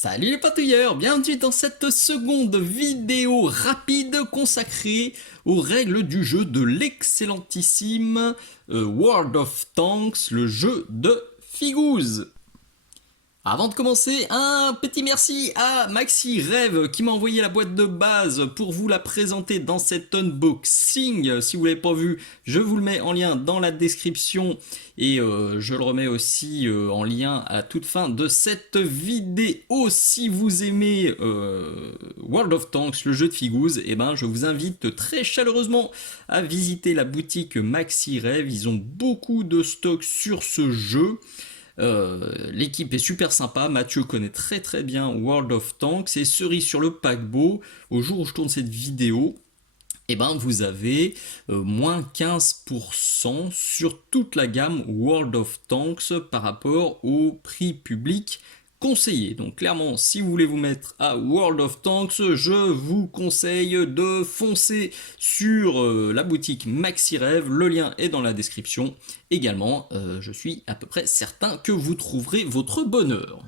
Salut les patouilleurs, bienvenue dans cette seconde vidéo rapide consacrée aux règles du jeu de l'excellentissime World of Tanks, le jeu de Figooz. Avant de commencer, un petit merci à Maxi Rêve qui m'a envoyé la boîte de base pour vous la présenter dans cet unboxing. Si vous ne l'avez pas vu, je vous le mets en lien dans la description et je le remets aussi en lien à toute fin de cette vidéo. Si vous aimez World of Tanks, le jeu de Figooz, eh ben, je vous invite très chaleureusement à visiter la boutique Maxi Rêve. Ils ont beaucoup de stocks sur ce jeu. L'équipe est super sympa, Mathieu connaît très bien World of Tanks et cerise sur le paquebot, au jour où je tourne cette vidéo, et ben vous avez moins 15% sur toute la gamme World of Tanks par rapport au prix public conseillé. Donc clairement, si vous voulez vous mettre à World of Tanks, je vous conseille de foncer sur la boutique Maxi Rêve, le lien est dans la description. Également, je suis à peu près certain que vous trouverez votre bonheur.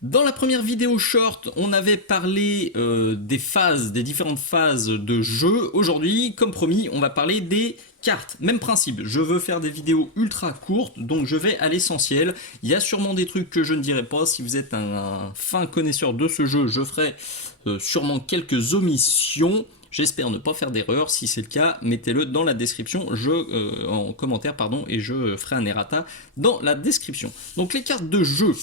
Dans la première vidéo short, on avait parlé des différentes phases de jeu. Aujourd'hui, comme promis, on va parler des cartes. Même principe, je veux faire des vidéos ultra courtes, donc je vais à l'essentiel. Il y a sûrement des trucs que je ne dirai pas. Si vous êtes un fin connaisseur de ce jeu, je ferai sûrement quelques omissions. J'espère ne pas faire d'erreur. Si c'est le cas, mettez-le dans la description, en commentaire, pardon, et je ferai un errata dans la description. Donc les cartes de jeu.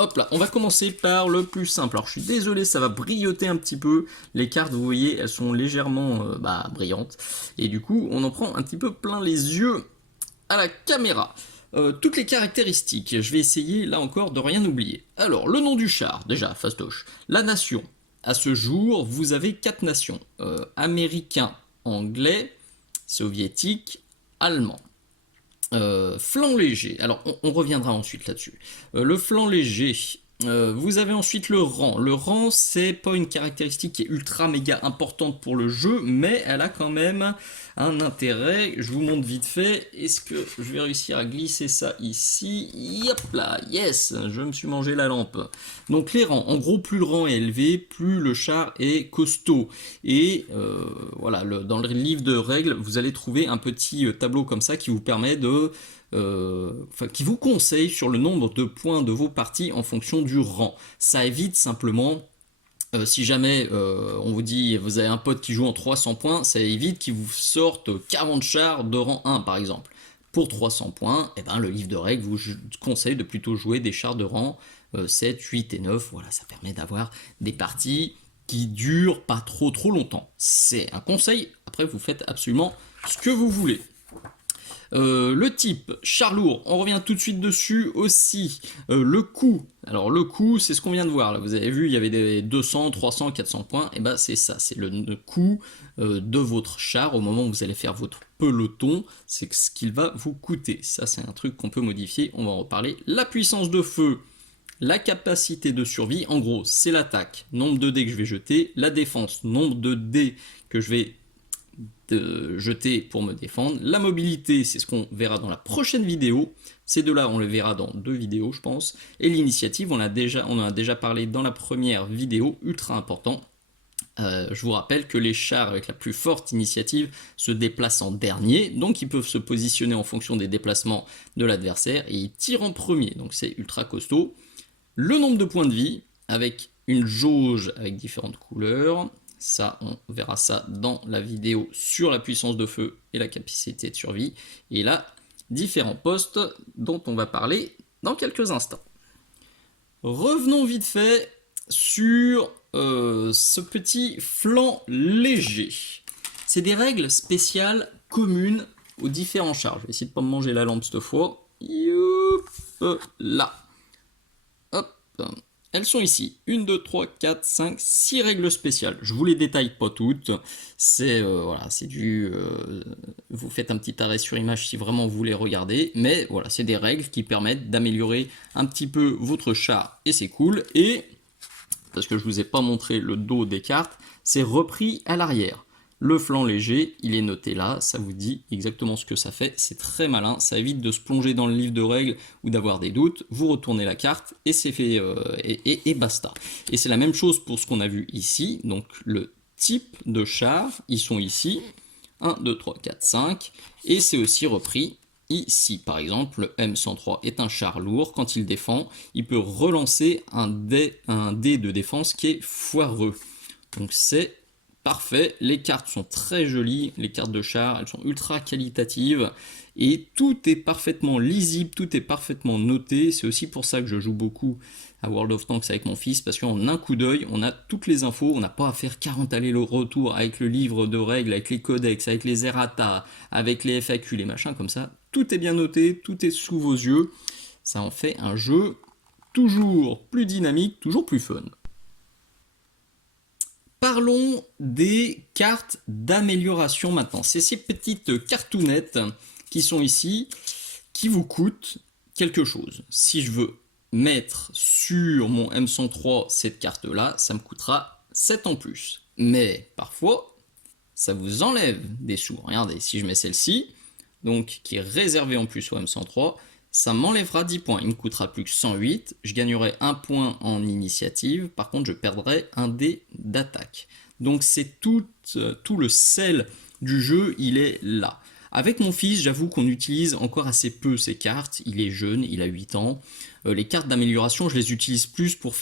Hop là, on va commencer par le plus simple. Alors je suis désolé, ça va brilloter un petit peu. Les cartes, vous voyez, elles sont légèrement brillantes. Et du coup, on en prend un petit peu plein les yeux à la caméra. Toutes les caractéristiques, je vais essayer là encore de rien oublier. Alors, le nom du char, déjà, fastoche. La nation. À ce jour, vous avez 4 nations. Américain, anglais, soviétique, allemand. Flanc léger, alors on reviendra ensuite là-dessus. Le flanc léger, vous avez ensuite le rang. Le rang, c'est pas une caractéristique qui est ultra méga importante pour le jeu, mais elle a quand même un intérêt. Je vous montre vite fait. Est-ce que je vais réussir à glisser ça ici? Hop là, yes, je me suis mangé la lampe. Donc les rangs, en gros, plus le rang est élevé, plus le char est costaud. Et voilà, dans le livre de règles, vous allez trouver un petit tableau comme ça qui vous permet de... qui vous conseille sur le nombre de points de vos parties en fonction du rang. Ça évite simplement, si jamais on vous dit vous avez un pote qui joue en 300 points, ça évite qu'il vous sorte 40 chars de rang 1 par exemple. Pour 300 points, eh ben, le livre de règles vous conseille de plutôt jouer des chars de rang 7, 8 et 9. Voilà, ça permet d'avoir des parties qui durent pas trop longtemps. C'est un conseil, après vous faites absolument ce que vous voulez. Le type char lourd, on revient tout de suite dessus aussi. Le coût, alors le coût c'est ce qu'on vient de voir là, vous avez vu il y avait des 200, 300, 400 points, et ben c'est ça, c'est le coût de votre char au moment où vous allez faire votre peloton, c'est ce qu'il va vous coûter. Ça c'est un truc qu'on peut modifier, on va en reparler. La puissance de feu, la capacité de survie, en gros c'est l'attaque, nombre de dés que je vais jeter, la défense, nombre de dés que je vais jeter pour me défendre. La mobilité, c'est ce qu'on verra dans la prochaine vidéo. Ces deux-là, on les verra dans 2 vidéos, je pense. Et l'initiative, on en a déjà parlé dans la première vidéo, ultra important. Je vous rappelle que les chars avec la plus forte initiative se déplacent en dernier, donc ils peuvent se positionner en fonction des déplacements de l'adversaire et ils tirent en premier, donc c'est ultra costaud. Le nombre de points de vie, avec une jauge avec différentes couleurs. Ça, on verra ça dans la vidéo sur la puissance de feu et la capacité de survie. Et là, différents postes dont on va parler dans quelques instants. Revenons vite fait sur ce petit flanc léger. C'est des règles spéciales communes aux différents chars. Je vais essayer de ne pas me manger la lampe cette fois. Youp, là. Hop. Elles sont ici, 1, 2, 3, 4, 5, 6 règles spéciales. Je vous les détaille pas toutes, c'est voilà, c'est du... vous faites un petit arrêt sur image si vraiment vous voulez regarder, mais voilà, c'est des règles qui permettent d'améliorer un petit peu votre char, et c'est cool. Et, parce que je vous ai pas montré le dos des cartes, c'est repris à l'arrière. Le flanc léger, il est noté là, ça vous dit exactement ce que ça fait, c'est très malin, ça évite de se plonger dans le livre de règles ou d'avoir des doutes, vous retournez la carte et c'est fait, et basta. Et c'est la même chose pour ce qu'on a vu ici, donc le type de char, ils sont ici, 1, 2, 3, 4, 5, et c'est aussi repris ici. Par exemple, le M103 est un char lourd, quand il défend, il peut relancer un dé de défense qui est foireux. Donc c'est parfait, les cartes sont très jolies, les cartes de char, elles sont ultra qualitatives, et tout est parfaitement lisible, tout est parfaitement noté. C'est aussi pour ça que je joue beaucoup à World of Tanks avec mon fils, parce qu'en un coup d'œil, on a toutes les infos, on n'a pas à faire 40 allers-retours avec le livre de règles, avec les codex, avec les errata, avec les FAQ, les machins comme ça. Tout est bien noté, tout est sous vos yeux. Ça en fait un jeu toujours plus dynamique, toujours plus fun. Parlons des cartes d'amélioration maintenant. C'est ces petites cartounettes qui sont ici, qui vous coûtent quelque chose. Si je veux mettre sur mon M103 cette carte-là, ça me coûtera 7 en plus. Mais parfois, ça vous enlève des sous. Regardez, si je mets celle-ci, donc qui est réservée en plus au M103, ça m'enlèvera 10 points. Il me coûtera plus que 108. Je gagnerai 1 point en initiative. Par contre, je perdrai un dé d'attaque. Donc c'est tout le sel du jeu, il est là. Avec mon fils, j'avoue qu'on utilise encore assez peu ces cartes. Il est jeune, il a 8 ans. Les cartes d'amélioration, je les utilise plus pour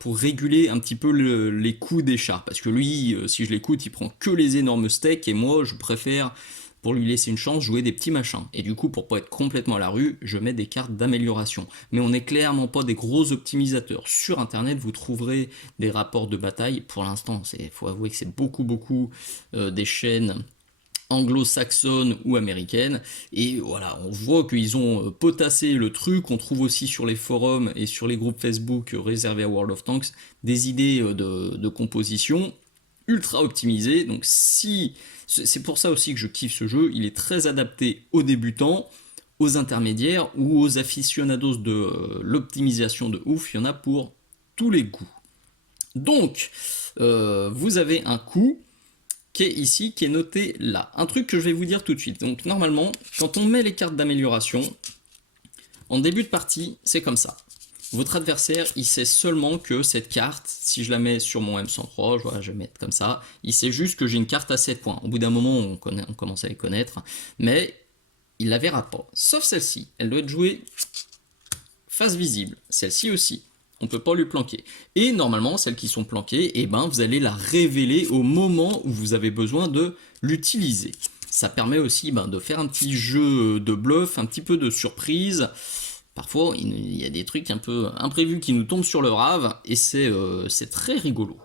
pour réguler un petit peu les coups des chars. Parce que lui, si je l'écoute, il prend que les énormes steaks. Et moi, je préfère, pour lui laisser une chance, jouer des petits machins. Et du coup, pour pas être complètement à la rue, je mets des cartes d'amélioration. Mais on n'est clairement pas des gros optimisateurs. Sur internet, vous trouverez des rapports de bataille. Pour l'instant, il faut avouer que c'est beaucoup des chaînes anglo-saxonnes ou américaines, et voilà, on voit qu'ils ont potassé le truc. On trouve aussi sur les forums et sur les groupes Facebook réservés à World of Tanks des idées de composition ultra optimisées. Donc si c'est pour ça aussi que je kiffe ce jeu, il est très adapté aux débutants, aux intermédiaires ou aux aficionados de l'optimisation de ouf. Il y en a pour tous les goûts. Donc vous avez un coût qui est ici, qui est noté là. Un truc que je vais vous dire tout de suite. Donc normalement, quand on met les cartes d'amélioration, en début de partie, c'est comme ça. Votre adversaire, il sait seulement que cette carte, si je la mets sur mon M103, je vais mettre comme ça, il sait juste que j'ai une carte à 7 points. Au bout d'un moment, on commence à les connaître, mais il la verra pas. Sauf celle-ci, elle doit être jouée face visible. Celle-ci aussi. On ne peut pas lui planquer. Et normalement, celles qui sont planquées, eh ben, vous allez la révéler au moment où vous avez besoin de l'utiliser. Ça permet aussi de faire un petit jeu de bluff, un petit peu de surprise. Parfois, il y a des trucs un peu imprévus qui nous tombent sur le rave, et c'est très rigolo.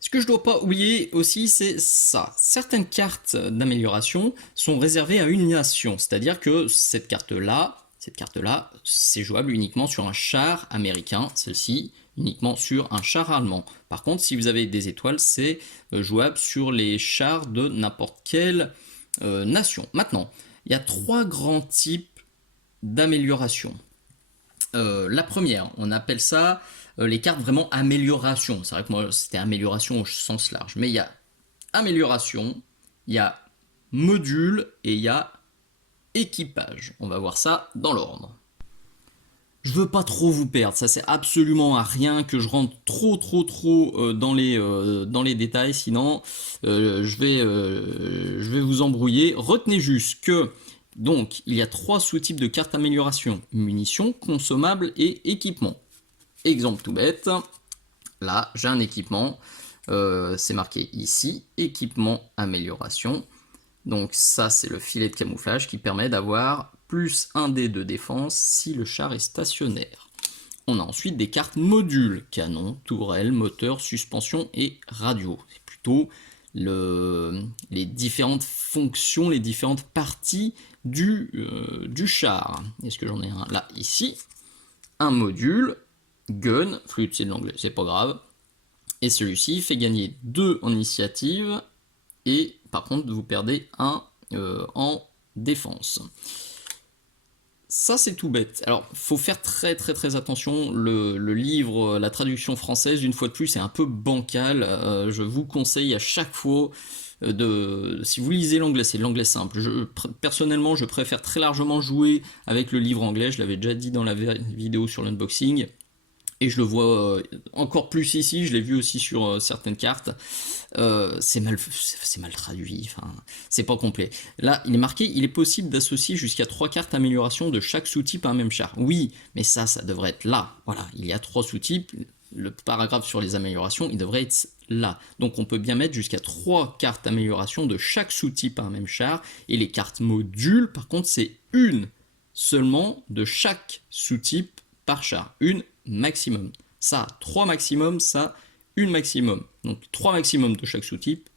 Ce que je ne dois pas oublier aussi, c'est ça. Certaines cartes d'amélioration sont réservées à une nation, c'est-à-dire que cette carte-là, c'est jouable uniquement sur un char américain, celle-ci uniquement sur un char allemand. Par contre, si vous avez des étoiles, c'est jouable sur les chars de n'importe quelle nation. Maintenant, il y a 3 grands types d'amélioration. La première, on appelle ça les cartes vraiment amélioration. C'est vrai que moi, c'était amélioration au sens large. Mais il y a amélioration, il y a module et il y a équipage. On va voir ça dans l'ordre. Je veux pas trop vous perdre, ça c'est absolument à rien que je rentre trop dans les détails, sinon je vais vous embrouiller. Retenez juste que donc il y a 3 sous-types de cartes amélioration: munitions, consommables et équipements. Exemple tout bête, là j'ai un équipement, c'est marqué ici, équipement amélioration. Donc ça c'est le filet de camouflage qui permet d'avoir plus 1 dé de défense si le char est stationnaire. On a ensuite des cartes modules: canon, tourelle, moteur, suspension et radio. C'est plutôt les différentes fonctions, les différentes parties du char. Est-ce que j'en ai un là, ici? Un module, gun, flûte c'est de l'anglais, c'est pas grave. Et celui-ci fait gagner 2 en initiative, et par contre vous perdez 1 en défense. Ça, c'est tout bête. Alors, faut faire très très très attention. Le livre, la traduction française, une fois de plus, c'est un peu bancal. Je vous conseille à chaque fois si vous lisez l'anglais, c'est l'anglais simple. Personnellement, je préfère très largement jouer avec le livre anglais. Je l'avais déjà dit dans la vidéo sur l'unboxing. Et je le vois encore plus ici, je l'ai vu aussi sur certaines cartes. C'est mal traduit, enfin, c'est pas complet. Là, il est marqué, il est possible d'associer jusqu'à 3 cartes amélioration de chaque sous-type à un même char. Oui, mais ça devrait être là. Voilà, il y a 3 sous-types. Le paragraphe sur les améliorations, il devrait être là. Donc on peut bien mettre jusqu'à 3 cartes amélioration de chaque sous-type à un même char. Et les cartes modules, par contre, c'est une seulement de chaque sous-type par char. Une maximum. Ça, 3 maximum, ça, une maximum. Donc 3 maximum de chaque sous-type,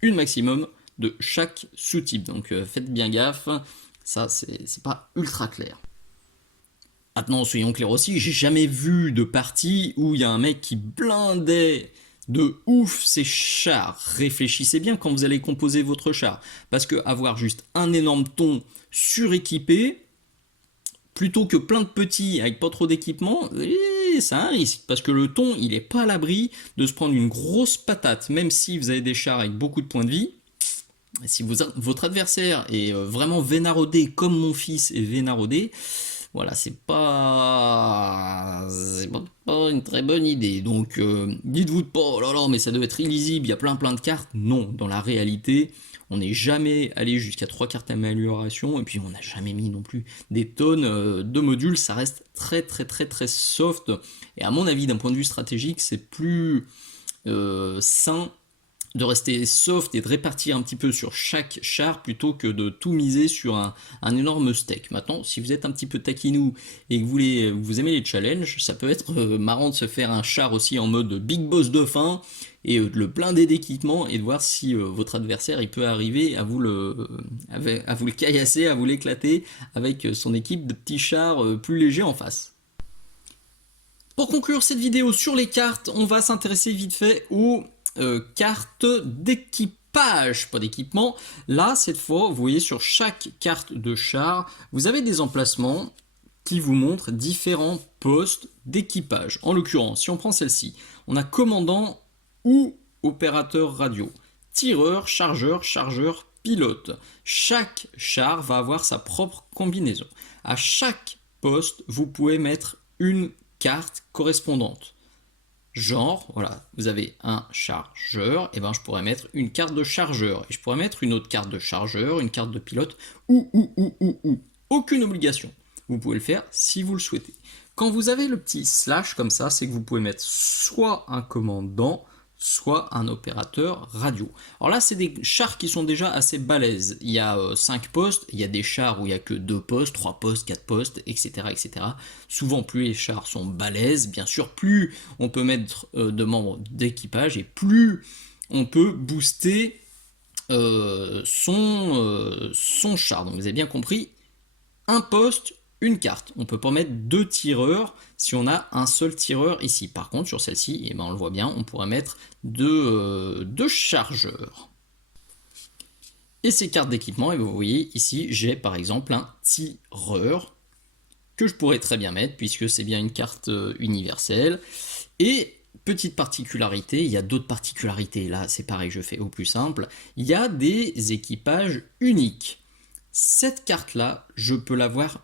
une maximum de chaque sous-type. Donc faites bien gaffe, ça c'est pas ultra clair. Maintenant, soyons clairs aussi, j'ai jamais vu de partie où il y a un mec qui blindait de ouf ses chars. Réfléchissez bien quand vous allez composer votre char. Parce que avoir juste un énorme ton suréquipé, plutôt que plein de petits avec pas trop d'équipement, c'est un risque. Parce que le ton, il est pas à l'abri de se prendre une grosse patate. Même si vous avez des chars avec beaucoup de points de vie, si votre adversaire est vraiment vénarodé comme mon fils est vénarodé, voilà, c'est pas une très bonne idée. Donc, dites-vous pas, oh là là, mais ça doit être illisible, il y a plein de cartes. Non, dans la réalité, on n'est jamais allé jusqu'à 3 cartes d'amélioration, et puis on n'a jamais mis non plus des tonnes de modules, ça reste très soft. Et à mon avis, d'un point de vue stratégique, c'est plus sain de rester soft et de répartir un petit peu sur chaque char plutôt que de tout miser sur un énorme steak. Maintenant, si vous êtes un petit peu taquinou et que vous aimez les challenges, ça peut être marrant de se faire un char aussi en mode Big Boss de fin et de le blinder d'équipement et de voir si votre adversaire il peut arriver à vous le caillasser, à vous l'éclater avec son équipe de petits chars plus légers en face. Pour conclure cette vidéo sur les cartes, on va s'intéresser vite fait aux cartes d'équipage, pas d'équipement. Là, cette fois, vous voyez sur chaque carte de char, vous avez des emplacements qui vous montrent différents postes d'équipage. En l'occurrence, si on prend celle-ci, on a commandant ou opérateur radio, tireur, chargeur, pilote. Chaque char va avoir sa propre combinaison. À chaque poste, vous pouvez mettre une carte correspondante. Genre, voilà, vous avez un chargeur, et ben je pourrais mettre une carte de chargeur, et je pourrais mettre une autre carte de chargeur, une carte de pilote, ou. Aucune obligation. Vous pouvez le faire si vous le souhaitez. Quand vous avez le petit slash comme ça, c'est que vous pouvez mettre soit un commandant, soit un opérateur radio. Alors là, c'est des chars qui sont déjà assez balèzes. Il y a 5 postes, il y a des chars où il n'y a que 2 postes, 3 postes, 4 postes, etc. Souvent, plus les chars sont balèzes, bien sûr, plus on peut mettre de membres d'équipage et plus on peut booster son char. Donc vous avez bien compris, un poste, une carte. On peut pas mettre 2 tireurs si on a un seul tireur ici. Par contre, sur celle-ci, eh ben, on le voit bien, on pourrait mettre 2 chargeurs. Et ces cartes d'équipement, et vous voyez ici, j'ai par exemple un tireur que je pourrais très bien mettre puisque c'est bien une carte universelle. Et petite particularité, il y a d'autres particularités, là c'est pareil, je fais au plus simple, il y a des équipages uniques. Cette carte-là, je peux l'avoir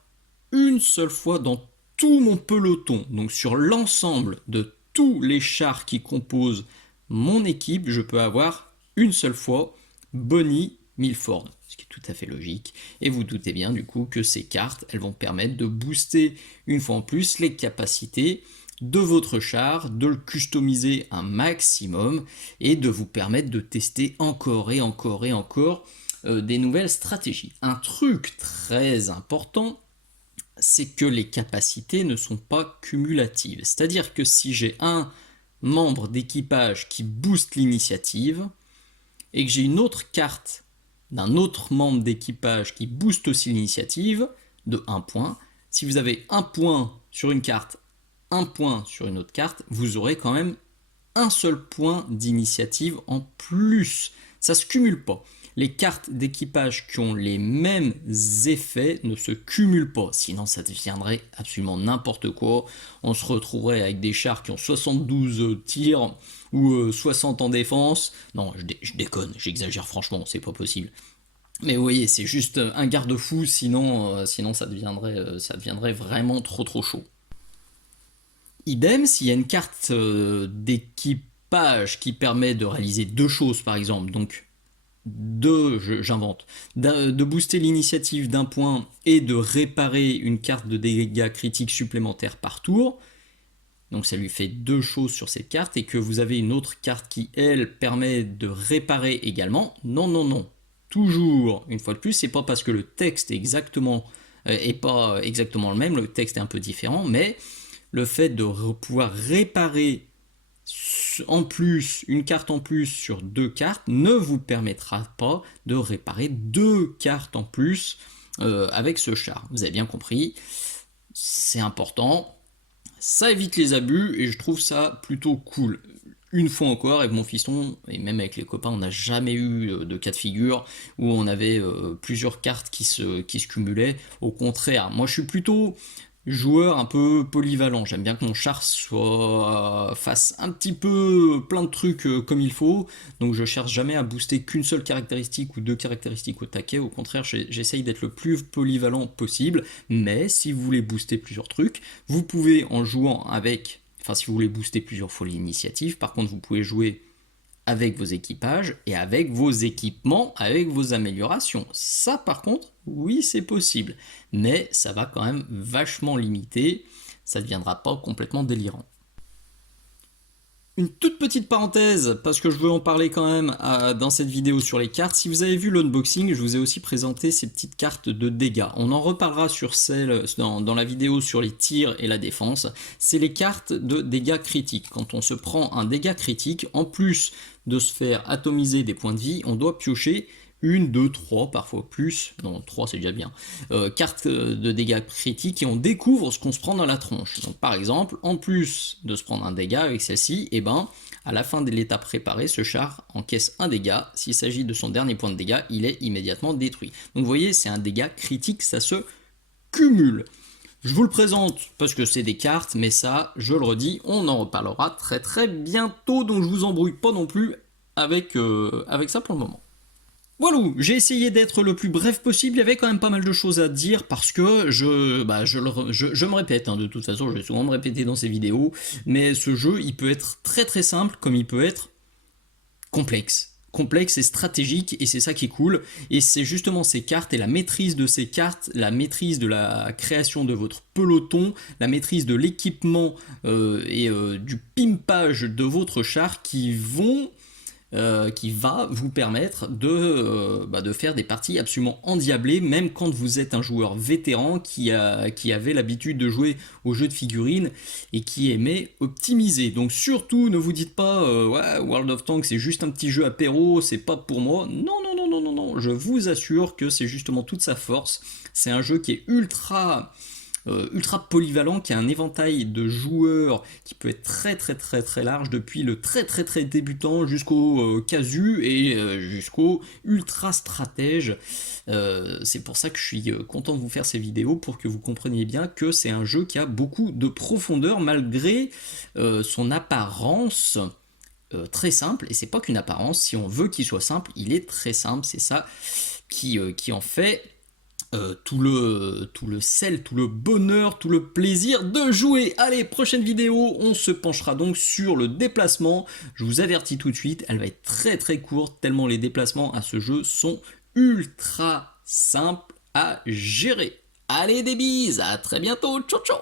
une seule fois dans tout mon peloton, donc sur l'ensemble de tous les chars qui composent mon équipe, je peux avoir une seule fois Bonnie Milford, ce qui est tout à fait logique, et vous doutez bien du coup que ces cartes, elles vont permettre de booster une fois en plus les capacités de votre char, de le customiser un maximum, et de vous permettre de tester encore et encore des nouvelles stratégies. Un truc très important, c'est que les capacités ne sont pas cumulatives. C'est-à-dire que si j'ai un membre d'équipage qui booste l'initiative, et que j'ai une autre carte d'un autre membre d'équipage qui booste aussi l'initiative, de 1 point, si vous avez 1 point sur une carte, 1 point sur une autre carte, vous aurez quand même un seul point d'initiative en plus. Ça se cumule pas. Les cartes d'équipage qui ont les mêmes effets ne se cumulent pas, sinon ça deviendrait absolument n'importe quoi. On se retrouverait avec des chars qui ont 72 tirs ou 60 en défense. Non, je déconne, j'exagère franchement, c'est pas possible. Mais vous voyez, c'est juste un garde-fou, sinon ça deviendrait vraiment trop chaud. Idem, s'il y a une carte d'équipage qui permet de réaliser deux choses par exemple, donc j'invente, de booster l'initiative d'un point et de réparer une carte de dégâts critiques supplémentaires par tour, donc ça lui fait deux choses sur cette carte, et que vous avez une autre carte qui, elle, permet de réparer également, non. Toujours, une fois de plus, c'est pas parce que le texte est pas exactement le même, le texte est un peu différent, mais le fait de pouvoir réparer en plus, une carte en plus sur deux cartes ne vous permettra pas de réparer deux cartes en plus avec ce char. Vous avez bien compris, c'est important, ça évite les abus et je trouve ça plutôt cool. Une fois encore, avec mon fiston, et même avec les copains, on n'a jamais eu de cas de figure où on avait plusieurs cartes qui se cumulaient. Au contraire, moi je suis plutôt joueur un peu polyvalent. J'aime bien que mon char fasse un petit peu plein de trucs comme il faut. Donc je cherche jamais à booster qu'une seule caractéristique ou deux caractéristiques au taquet. Au contraire, j'essaye d'être le plus polyvalent possible. Mais si vous voulez booster plusieurs trucs, vous pouvez en jouant avec... Enfin, si vous voulez booster plusieurs fois l'initiative, par contre, vous pouvez jouer avec vos équipages et avec vos équipements, avec vos améliorations. Ça, par contre, oui, c'est possible. Mais ça va quand même vachement limiter. Ça ne deviendra pas complètement délirant. Une toute petite parenthèse, parce que je veux en parler quand même dans cette vidéo sur les cartes. Si vous avez vu l'unboxing, je vous ai aussi présenté ces petites cartes de dégâts. On en reparlera sur celle dans la vidéo sur les tirs et la défense. C'est les cartes de dégâts critiques. Quand on se prend un dégât critique, en plus de se faire atomiser des points de vie, on doit piocher 1, 2, 3, parfois plus, non 3 c'est déjà bien, cartes de dégâts critiques et on découvre ce qu'on se prend dans la tronche. Donc par exemple, en plus de se prendre un dégât avec celle-ci, et ben à la fin de l'étape préparée, ce char encaisse un dégât. S'il s'agit de son dernier point de dégât, il est immédiatement détruit. Donc vous voyez, c'est un dégât critique, ça se cumule. Je vous le présente parce que c'est des cartes, mais ça, je le redis, on en reparlera très bientôt, donc je vous embrouille pas non plus avec ça pour le moment. Voilà, j'ai essayé d'être le plus bref possible, il y avait quand même pas mal de choses à dire parce que je me répète, hein, de toute façon je vais souvent me répéter dans ces vidéos, mais ce jeu il peut être très simple comme il peut être complexe et stratégique, et c'est ça qui est cool, et c'est justement ces cartes et la maîtrise de ces cartes, la maîtrise de la création de votre peloton, la maîtrise de l'équipement et du pimpage de votre char qui va vous permettre de faire des parties absolument endiablées, même quand vous êtes un joueur vétéran qui avait l'habitude de jouer aux jeux de figurines et qui aimait optimiser. Donc surtout, ne vous dites pas ouais, World of Tanks c'est juste un petit jeu apéro, c'est pas pour moi. Non, je vous assure que c'est justement toute sa force. C'est un jeu qui est ultra polyvalent, qui a un éventail de joueurs qui peut être très large, depuis le très débutant jusqu'au casu et jusqu'au ultra stratège. C'est pour ça que je suis content de vous faire ces vidéos, pour que vous compreniez bien que c'est un jeu qui a beaucoup de profondeur malgré son apparence très simple. Et c'est pas qu'une apparence, si on veut qu'il soit simple, il est très simple. C'est ça qui en fait tout le sel, tout le bonheur, tout le plaisir de jouer. Allez, prochaine vidéo, on se penchera donc sur le déplacement. Je vous avertis tout de suite, elle va être très courte, tellement les déplacements à ce jeu sont ultra simples à gérer. Allez, des bises, à très bientôt, ciao